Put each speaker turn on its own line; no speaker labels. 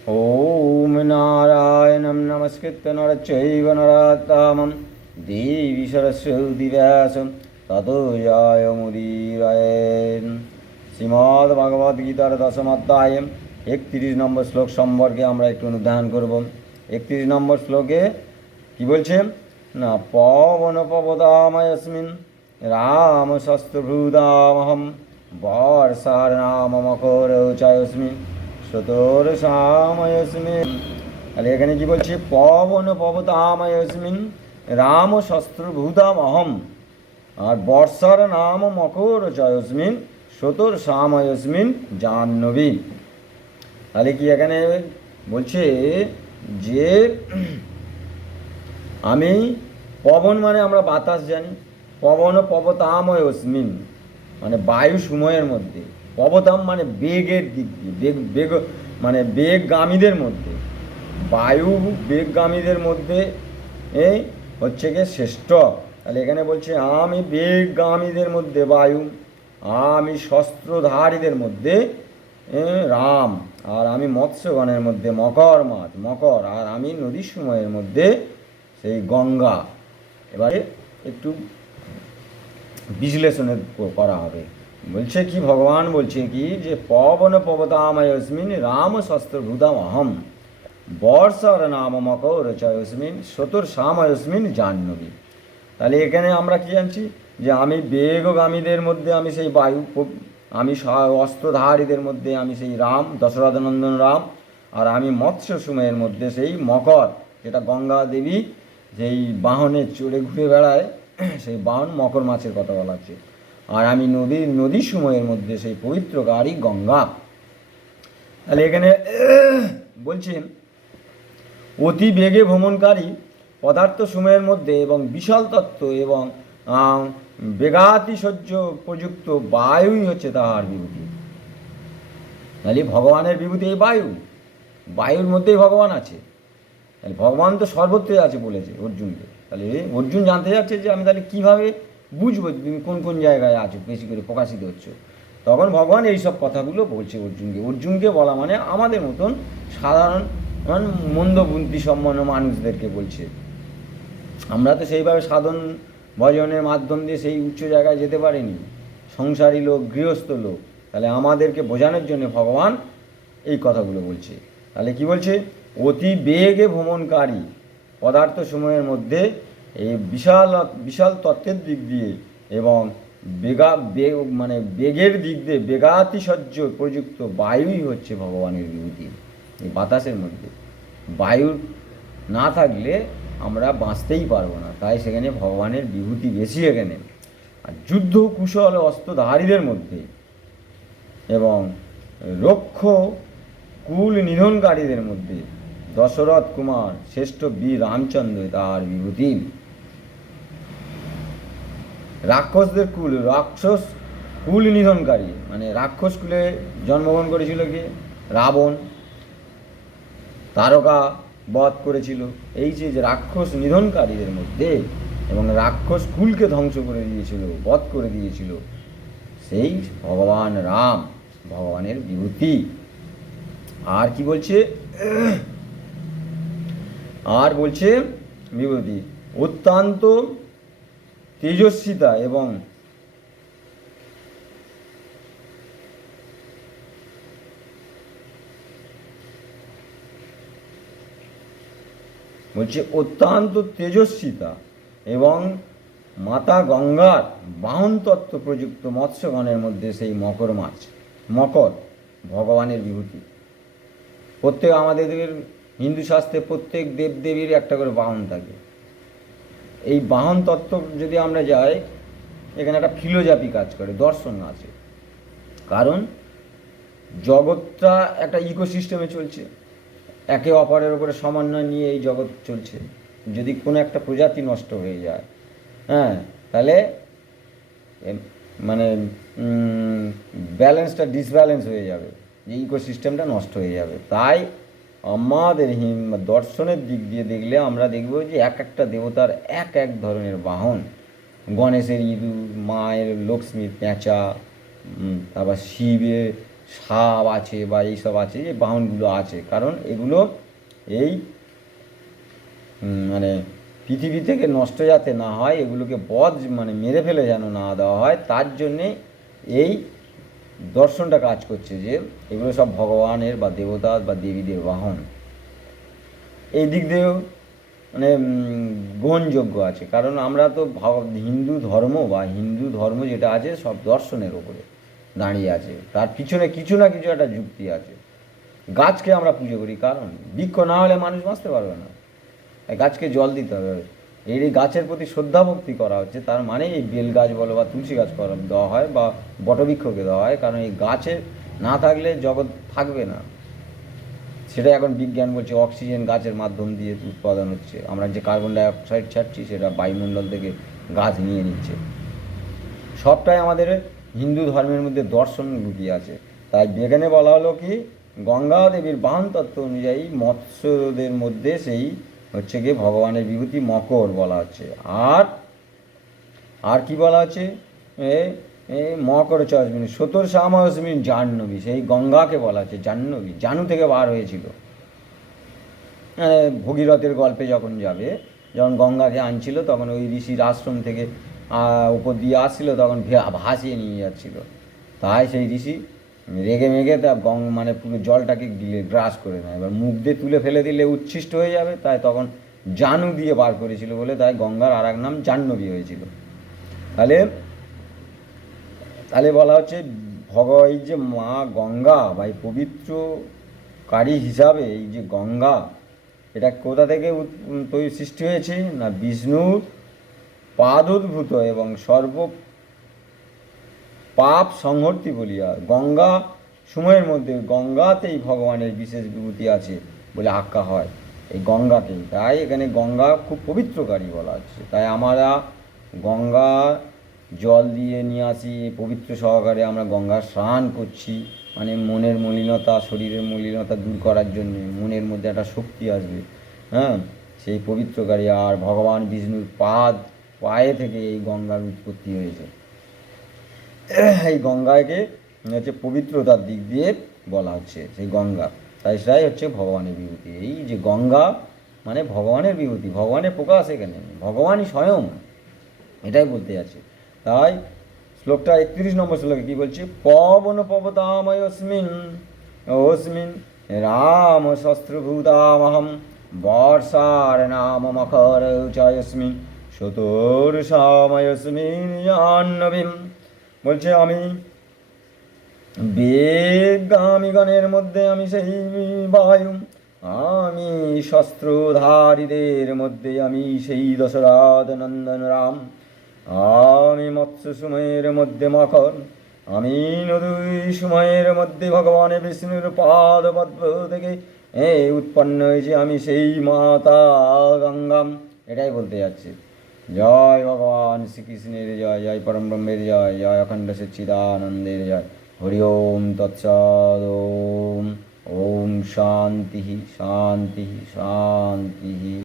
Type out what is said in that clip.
ॐ नारायणं नमस्कृत्य नरचैव नरात्तामं देवी सरस्वती व्यासं ততো জয় মুদিরায়ণ শ্রীমদ্ ভগবদ গীতার দশম অধ্যায়ে একত্রিশ নম্বর শ্লোক সম্পর্কে আমরা একটু অনুধান করব একত্রিশ নম্বর শ্লোকে কি বলছে না পবন পবদাময়স্মিন রাম শস্ত্রভূদামহম বর্ষার নাম মকর চায়স্মিন সতর সাময়স্মিন তাহলে এখানে কি বলছে? পবন পবতাময়স্মিন রাম শস্ত্রভূতাম অহম আর বর্ষার নাম মকর জয়স্মিন, সতর সাময়স্মিন জাহ্নবী। তাহলে কি এখানে বলছে যে আমি পবন মানে আমরা বাতাস জানি, পবন পবতাময় অস্মিন মানে বায়ু সময়ের মধ্যে। পবতাম মানে বেগের দিক দিয়ে, বেগ বেগ মানে বেগগামীদের মধ্যে। বায়ু বেগগামীদের মধ্যে এই হচ্ছে গিয়ে শ্রেষ্ঠ। তাহলে এখানে বলছে, আমি বেগগামীদের মধ্যে বায়ু, আমি শস্ত্রধারীদের মধ্যে রাম, আর আমি মৎস্যগণের মধ্যে মকর মাছ, মকর, আর আমি নদীর সময়ের মধ্যে সেই গঙ্গা। এবারে একটু বিশ্লেষণের করা হবে। বলছে কি, ভগবান বলছে কি, যে পবন পবতাময়স্মিন রাম শস্ত্রভূতাম অহম বর্ষার নাম মকর চয়স্মিন সতর সাময়স্মিন জাহ্নবী। তাহলে এখানে আমরা কি জানছি? যে আমি বেগগামীদের মধ্যে আমি সেই বায়ু, আমি অস্ত্রধারীদের মধ্যে আমি সেই রাম, দশরথনন্দন রাম, আর আমি মৎস্য সময়ের মধ্যে সেই মকর, যেটা গঙ্গা দেবী যেই বাহনে চড়ে ঘুরে বেড়ায়, সেই বাহন মকর মাছের কথা বলা হচ্ছে। আর আমি নদীর নদী সময়ের মধ্যে সেই পবিত্র গাড়ি গঙ্গা। তাহলে এখানে বলছেন অতি বেগে ভ্রমণকারী পদার্থ সময়ের মধ্যে এবং বিশাল তত্ত্ব এবং আহ, বেগাতিশয্য প্রযুক্ত বায়ুই হচ্ছে তাহার বিভূতি। তাহলে ভগবানের বিভূতি এই বায়ু। বায়ুর মধ্যেই ভগবান আছে। তাহলে ভগবান তো সর্বত্রই আছে বলেছে অর্জুনকে। তাহলে অর্জুন জানতে যাচ্ছে যে আমি তাহলে কীভাবে বুঝব যে তুমি কোন কোন জায়গায় আছো, বেশি করে প্রকাশিত হচ্ছ। তখন ভগবান এই সব কথাগুলো বলছে অর্জুনকে। অর্জুনকে বলা মানে আমাদের মতন সাধারণ মানে মন্দ বুদ্ধি সম্পন্ন মানুষদেরকে বলছে। আমরা তো সেইভাবে সাধন ভজনের মাধ্যম দিয়ে সেই উচ্চ জায়গায় যেতে পারিনি। সংসারী লোক, গৃহস্থ লোক। তাহলে আমাদেরকে বোঝানোর জন্য ভগবান এই কথাগুলো বলছে। তাহলে কি বলছে? অতি বেগে ভ্রমণকারী পদার্থ সময়ের মধ্যে এই বিশাল বিশাল তত্ত্বের দিক দিয়ে এবং বেগা বেগ মানে বেগের দিক দিয়ে বেগাতিশয্য প্রযুক্ত বায়ুই হচ্ছে ভগবানের বিভূতি এই বাতাসের মধ্যে। বায়ুর না থাকলে আমরা বাঁচতেই পারব না। তাই সেখানে ভগবানের বিভূতি বেশি এখানে। আর যুদ্ধ কুশল অস্ত্রধারীদের মধ্যে এবং রক্ষ কুল নিধনকারীদের মধ্যে দশরথ কুমার, শ্রেষ্ঠ বীর রামচন্দ্র তার বিভূতি। রাক্ষসদের কুল, রাক্ষস কুল নিধনকারী। মানে রাক্ষস কুলে জন্মগ্রহণ করেছিল কি? রাবণ। তারকা বধ করেছিল। এই যে রাক্ষস নিধনকারীদের মধ্যে এবং রাক্ষস কুলকে ধ্বংস করে দিয়েছিল, বধ করে দিয়েছিল, সেই ভগবান রাম, ভগবানের বিভূতি। আর কি বলছে? আর বলছে বিভূতি, অত্যন্ত তেজস্বিতা এবং বলছে অত্যন্ত তেজস্বিতা এবং মাতা গঙ্গার বাহন তত্ত্ব প্রযুক্ত মৎস্যগণের মধ্যে সেই মকর মাছ, মকর ভগবানের বিভূতি। প্রত্যেক আমাদের হিন্দু শাস্ত্রে প্রত্যেক দেবদেবীর একটা করে বাহন থাকে। এই বাহন তত্ত্ব যদি আমরা যাই, এখানে একটা ফিলোজাফি কাজ করে, দর্শন আছে। কারণ জগৎটা একটা ইকোসিস্টেমে চলছে। একে অপরের উপরে সমন্বয় নিয়ে এই জগৎ চলছে। যদি কোনো একটা প্রজাতি নষ্ট হয়ে যায় হ্যাঁ তাহলে মানে ব্যালেন্সটা ডিসব্যালেন্স হয়ে যাবে। যে ইকোসিস্টেমটা নষ্ট হয়ে যাবে। তাই আমাদের হিম দর্শনের দিক দিয়ে দেখলে আমরা দেখব যে এক একটা দেবতার এক এক ধরনের বাহন। গণেশের ইঁদুর, মায়ের লক্ষ্মীর পেঁচা তারপর শিবের সাপ আছে বা এইসব আছে যে বাহনগুলো আছে। কারণ এগুলো এই মানে পৃথিবী থেকে নষ্ট যাতে না হয়, এগুলোকে বধ মানে মেরে ফেলে যেন না দেওয়া হয়, তার জন্যে এই দর্শনটা কাজ করছে যে এগুলো সব ভগবানের বা দেবতা বা দেবীদের বাহন। এই দিক দিয়েও মানে গ্রহণযোগ্য আছে। কারণ আমরা তো হিন্দু ধর্ম বা হিন্দু ধর্ম যেটা আছে সব দর্শনের ওপরে দাঁড়িয়ে আছে। তার পিছনে কিছু না কিছু একটা যুক্তি আছে। গাছকে আমরা পুজো করি। কারণ বৃক্ষ না হলে মানুষ বাঁচতে পারবে না। গাছকে জল দিতে হবে। এই এই গাছের প্রতি শ্রদ্ধা ভক্তি করা হচ্ছে, তার মানে এই বেল গাছ বলো বা তুলসী গাছ করা দেওয়া হয় বা বটবৃক্ষকে দেওয়া হয়, কারণ এই গাছের না থাকলে জগৎ থাকবে না। সেটা এখন বিজ্ঞান বলছে অক্সিজেন গাছের মাধ্যম দিয়ে উৎপাদন হচ্ছে। আমরা যে কার্বন ডাই অক্সাইড ছাড়ছি, সেটা বায়ুমণ্ডল থেকে গাছ নিয়ে নিচ্ছে। সবটাই আমাদের হিন্দু ধর্মের মধ্যে দর্শন লুকিয়ে আছে। তাই বেগানে বলা হলো কি গঙ্গা দেবীর বাহন তত্ত্ব অনুযায়ী মৎস্যদের মধ্যে সেই হচ্ছে গিয়ে ভগবানের বিভূতি মকর বলা হচ্ছে। আর আর কি বলা এ মকর চশমিন সতর সামসমিন জাহ্নবী, সেই গঙ্গাকে বলা হচ্ছে জাহ্নবী। জানু থেকে বার হয়েছিল। ভগীরথের গল্পে যখন যাবে, যখন গঙ্গাকে আনছিল, তখন ওই ঋষির আশ্রম থেকে উপর দিয়ে আসছিল, তখন ভাসিয়ে নিয়ে যাচ্ছিল। তাই সেই ঋষি রেগে মেগে তা গং মানে পুরো জলটাকে গিলে, গ্রাস করে নেয়। এবার মুখ দিয়ে তুলে ফেলে দিলে উচ্ছিষ্ট হয়ে যাবে, তাই তখন জানু দিয়ে বার করেছিল বলে তাই গঙ্গার আর এক নাম জাহ্নবী হয়েছিল। তাহলে তাহলে বলা হচ্ছে ভগ এই যে মা গঙ্গা বা এই পবিত্রকারী হিসাবে এই যে গঙ্গা, এটা কোথা থেকে সৃষ্টি হয়েছে? না বিষ্ণুর পাদোদ্ভূত এবং সর্ব পাপ সংহর্তি বলিয়া গঙ্গা, সময়ের মধ্যে গঙ্গাতেই ভগবানের বিশেষ বিভূতি আছে বলে আখ্যা হয় এই গঙ্গাতেই তাই এখানে গঙ্গা খুব পবিত্রকারী বলা হচ্ছে। তাই আমরা গঙ্গা জল দিয়ে নিয়ে আসি, পবিত্র সহকারে আমরা গঙ্গা স্নান করছি মানে মনের মলিনতা, শরীরের মলিনতা দূর করার জন্য মনের মধ্যে একটা শক্তি আসবে হ্যাঁ? সেই পবিত্রকারী আর ভগবান বিষ্ণুর পাদ পায়ে থেকে এই গঙ্গার উৎপত্তি হয়েছে। এই গঙ্গাকে হচ্ছে পবিত্রতার দিক দিয়ে বলা হচ্ছে, সেই গঙ্গা। তাই সেটাই হচ্ছে ভগবানের বিভূতি। এই যে গঙ্গা মানে ভগবানের বিভূতি, ভগবানের প্রকাশ এখানে। ভগবানই স্বয়ং, এটাই বলতে যাচ্ছে। তাই শ্লোকটা একত্রিশ নম্বর শ্লোকে কি বলছে? পবন পবতাময়স্মিন, অস্মিন রাম শস্ত্রভূতামহম বর্ষার নাম মকর চয়স্মিন শতর সাময়স্মিন জাহ্নবীম। বলছে, আমি বেগামীগণের মধ্যে আমি সেই বায়ু আমি শস্ত্রধারীদের মধ্যে আমি সেই দশরথ নন্দন রাম, আমি মৎস্য সময়ের মধ্যে মকর আমি নদী সময়ের মধ্যে ভগবান বিষ্ণুর পাদ পদ্ম থেকে এই উৎপন্ন হয়েছে, আমি সেই মাতা গঙ্গাম। এটাই বলতে যাচ্ছে। জয় ভগবান শ্রীকৃষ্ণের জয় জয় পরম ব্রহ্মের জয় জয় অখণ্ড সচ্চিদানন্দের জয় হরি ওম তৎসদ ওম শান্তি শান্তি শান্তি